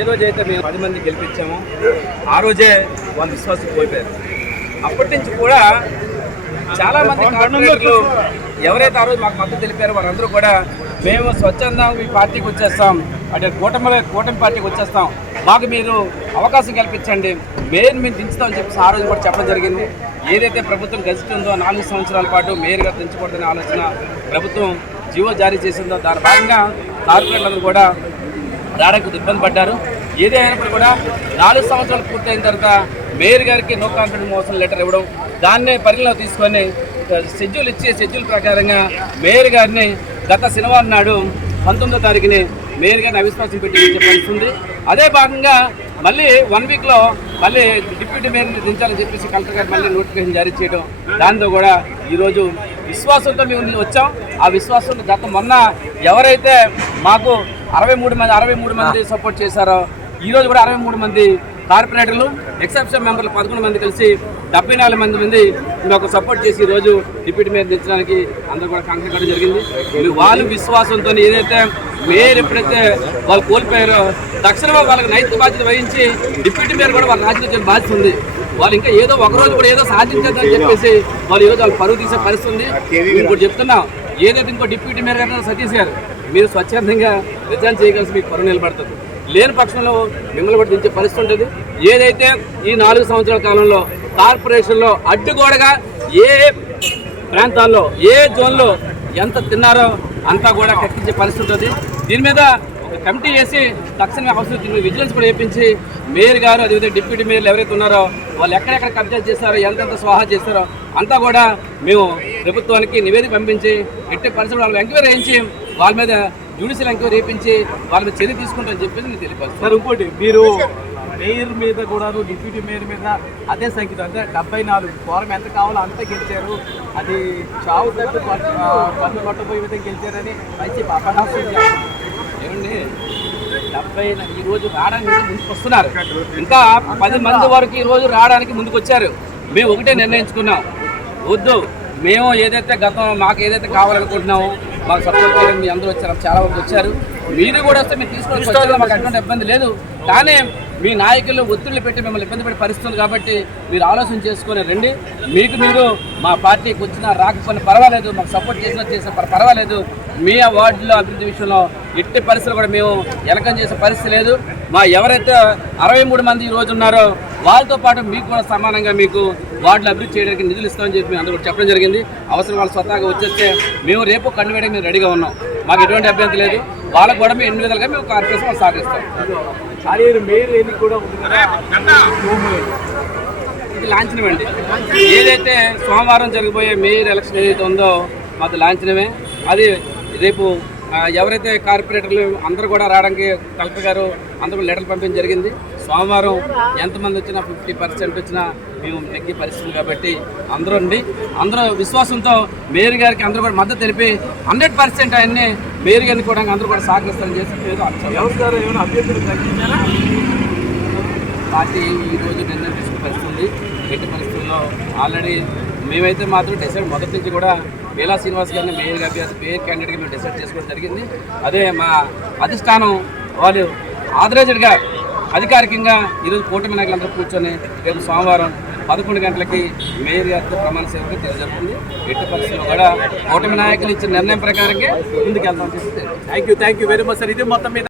ఏ రోజైతే మేము పది మంది గెలిపించామో ఆ రోజే వాళ్ళ విశ్వాసం కోల్పోయారు అప్పటి నుంచి కూడా చాలా మంది కార్పొరేటర్లు ఎవరైతే ఆ రోజు మాకు మద్దతు తెలిపారో వారందరూ కూడా మేము స్వచ్ఛందంగా మీ పార్టీకి వచ్చేస్తాం. అంటే కూటమి కూటమి పార్టీకి వచ్చేస్తాం. మాకు మీరు అవకాశం కల్పించండి. మేయర్ మేము దించుతామని చెప్పి ఆ రోజు కూడా చెప్పడం జరిగింది. ఏదైతే ప్రభుత్వం గెజిట్ ఉందో నాలుగు సంవత్సరాల పాటు మేయర్గా దించకూడదనే ఆలోచన ప్రభుత్వం జీవో జారీ చేసిందో దాని భాగంగా కార్పొరేటర్లు కూడా రావడానికి ఇబ్బంది పడ్డారు. ఏది అయినప్పుడు కూడా నాలుగు సంవత్సరాలు పూర్తయిన తర్వాత మేయర్ గారికి నో కాన్ఫిడెన్స్ మోషన్ లెటర్ ఇవ్వడం దాన్నే పరిగణలో తీసుకొని షెడ్యూల్ ఇచ్చి షెడ్యూల్ ప్రకారంగా మేయర్ గారిని గత శనివారం నాడు పంతొమ్మిదో తారీఖుని మేయర్ గారిని అవిశ్వాసం పెట్టి చెప్పాల్సింది అదే భాగంగా మళ్ళీ వన్ వీక్లో మళ్ళీ డిప్యూటీ మేయర్ని దించాలని చెప్పేసి కలెక్టర్ గారు మళ్ళీ నోటిఫికేషన్ జారీ చేయడం దాంతో కూడా ఈరోజు విశ్వాసంతో మేము వచ్చాం. ఆ విశ్వాసంతో గత మొన్న ఎవరైతే మాకు అరవై మూడు మంది అరవై మూడు మంది సపోర్ట్ చేశారో. ఈ రోజు కూడా అరవై మూడు మంది కార్పొరేటర్లు ఎక్సెప్షన్ మెంబర్లు పదకొండు మంది కలిసి డెబ్బై నాలుగు మంది మంది మాకు సపోర్ట్ చేసి ఈ రోజు డిప్యూటీ మేయర్ దించడానికి అందరూ కూడా కాంగ్రెస్ జరిగింది. వీళ్ళు విశ్వాసంతో ఏదైతే మేయర్ ఎప్పుడైతే వాళ్ళు కోల్పోయారో తక్షణమే వాళ్ళకి నైతిక బాధ్యత వహించి డిప్యూటీ మేయర్ కూడా వాళ్ళ రాజకీయ బాధ్యత ఉంది. వాళ్ళు ఇంకా ఏదో ఒక రోజు కూడా ఏదో సాధించేద్దని చెప్పేసి వాళ్ళు ఈరోజు వాళ్ళు పరువు తీసే పరిస్థితి ఉంది. ఇంకోటి చెప్తున్నాం ఏదైతే ఇంకో డిప్యూటీ మేయర్ గారు సతీష్ గారు మీరు స్వచ్ఛందంగా రిజైన్ చేయగలిసి మీకు పరువు నిలబడుతుంది లేని పక్షంలో మిమ్మల్ని బట్టి దించే పరిస్థితి ఉంటుంది. ఏదైతే ఈ నాలుగు సంవత్సరాల కాలంలో కార్పొరేషన్లో అడ్డుగోడగా ఏ ప్రాంతాల్లో ఏ జోన్లో ఎంత తిన్నారో అంతా కూడా కట్టించే పరిస్థితి ఉంటుంది. దీని మీద ఒక కమిటీ వేసి తక్షణమే అవసరం దీని మీద విజిలెన్స్ కూడా వేయించి మేయర్ గారు అదేవిధంగా డిప్యూటీ మేయర్లు ఎవరైతే ఉన్నారో వాళ్ళు ఎక్కడెక్కడ కబ్జా చేశారో ఎంతెంత స్వాహా చేశారో అంతా కూడా మేము ప్రభుత్వానికి నివేదిక పంపించి ఎట్టి పరిస్థితులు వాళ్ళు ఎంక్వైరీ వేయించి వాళ్ళ మీద జ్యుడిషియల్ ఎంక్వైరీ వేయించి వాళ్ళ మీద చర్య తీసుకుంటామని చెప్పేసి నేను తెలియపరుస్తాను సార్ ఇంకోటి మీరు మేయర్ మీద కూడా డిప్యూటీ మేయర్ మీద అదే సంఖ్యతో అంటే డెబ్బై నాలుగు ఫారం ఎంత కావాలో అంత గెలిచారు. అది చావు తట్టు పన్ను కొట్టబోయే విధంగా గెలిచారని వైసీపీ చేస్తుంది. ఏమండి? డెబ్బై ఈ రోజు రావడానికి ముందుకు వస్తున్నారు. ఇంకా పది మంది వరకు ఈ రోజు రావడానికి ముందుకు వచ్చారు. మేము ఒకటే నిర్ణయించుకున్నాం. వద్దు. మేము ఏదైతే గతం మాకు ఏదైతే కావాలనుకుంటున్నామో మాకు సపోర్ట్ చేయడం మీ అందరూ వచ్చారు. చాలా వరకు వచ్చారు. మీరు కూడా వస్తే మీరు తీసుకొని వచ్చారు మాకు అటువంటి ఇబ్బంది లేదు. కానీ మీ నాయకులు ఒత్తిళ్ళు పెట్టి మిమ్మల్ని ఇబ్బంది పెట్టే పరిస్థితులు కాబట్టి మీరు ఆలోచన చేసుకొని రండి. మీకు మీరు మా పార్టీకి వచ్చినా రాకపోయినా పర్వాలేదు. మాకు సపోర్ట్ చేసినా చేసినా పర్వాలేదు. మీ వార్డులో అభివృద్ధి విషయంలో ఎట్టి పరిస్థితులు కూడా మేము ఎలకం చేసే పరిస్థితి లేదు. మా ఎవరైతే అరవై మూడు మంది ఈ రోజు ఉన్నారో వాళ్ళతో పాటు మీకు కూడా సమానంగా మీకు వార్డులు అభివృద్ధి చేయడానికి నిధులు ఇస్తామని చెప్పి మేము అందరూ కూడా చెప్పడం జరిగింది. అవసరం వాళ్ళు స్వతహాగా వచ్చేస్తే మేము రేపు కండు వేయడానికి మేము రెడీగా ఉన్నాం. మాకు ఎటువంటి అభ్యంతరం లేదు. వాళ్ళకు కూడా మేము ఎన్ని విధాలుగా మేము కార్పొరేషన్ కదా. ఇది లాంఛనమండి ఏదైతే సోమవారం జరిగిపోయే మేయర్ ఎలక్షన్ ఏదైతే ఉందో మాది లాంఛనమే. అది రేపు ఎవరైతే కార్పొరేటర్లు అందరూ కూడా రావడానికి కలెక్టర్ గారు అందరూ లెటర్లు పంపించడం జరిగింది. సోమవారం ఎంతమంది వచ్చినా ఫిఫ్టీ పర్సెంట్ వచ్చినా మేము నెగ్గే పరిస్థితి కాబట్టి అందరూ ఉండి అందరూ విశ్వాసంతో మేయర్ గారికి అందరూ కూడా మద్దతు తెలిపి హండ్రెడ్ పర్సెంట్ ఆయన్ని మేయర్ గారిని కూడా అందరూ కూడా సహకరిస్తారని చేసి పార్టీ ఈ రోజు నిర్ణయం తీసుకునే పరిస్థితుంది ఎట్టి పరిస్థితుల్లో ఆల్రెడీ మేమైతే మాత్రం డిసైడ్ మొదటి నుంచి కూడా వేలా శ్రీనివాస్ గారిని మేయర్ అభ్యర్థి మేయర్ క్యాండిడేట్గా మేము డిసైడ్ చేసుకోవడం జరిగింది. అదే మా అధిష్టానం వాళ్ళు ఆథరైజ్డ్గా అధికారికంగా ఈరోజు కూటమి నాయకులందరూ కూర్చొని రేపు సోమవారం పదకొండు గంటలకి మేయర్ గారితో ప్రమాణ సేవకు తెలియజేస్తుంది ఎట్టి పరిస్థితుల్లో కూడా కూటమి నాయకులు ఇచ్చిన నిర్ణయం ప్రకారంగా ముందుకు వెళ్తామని చెప్పి thank you thank you very much sir ఇది మొత్తం మీద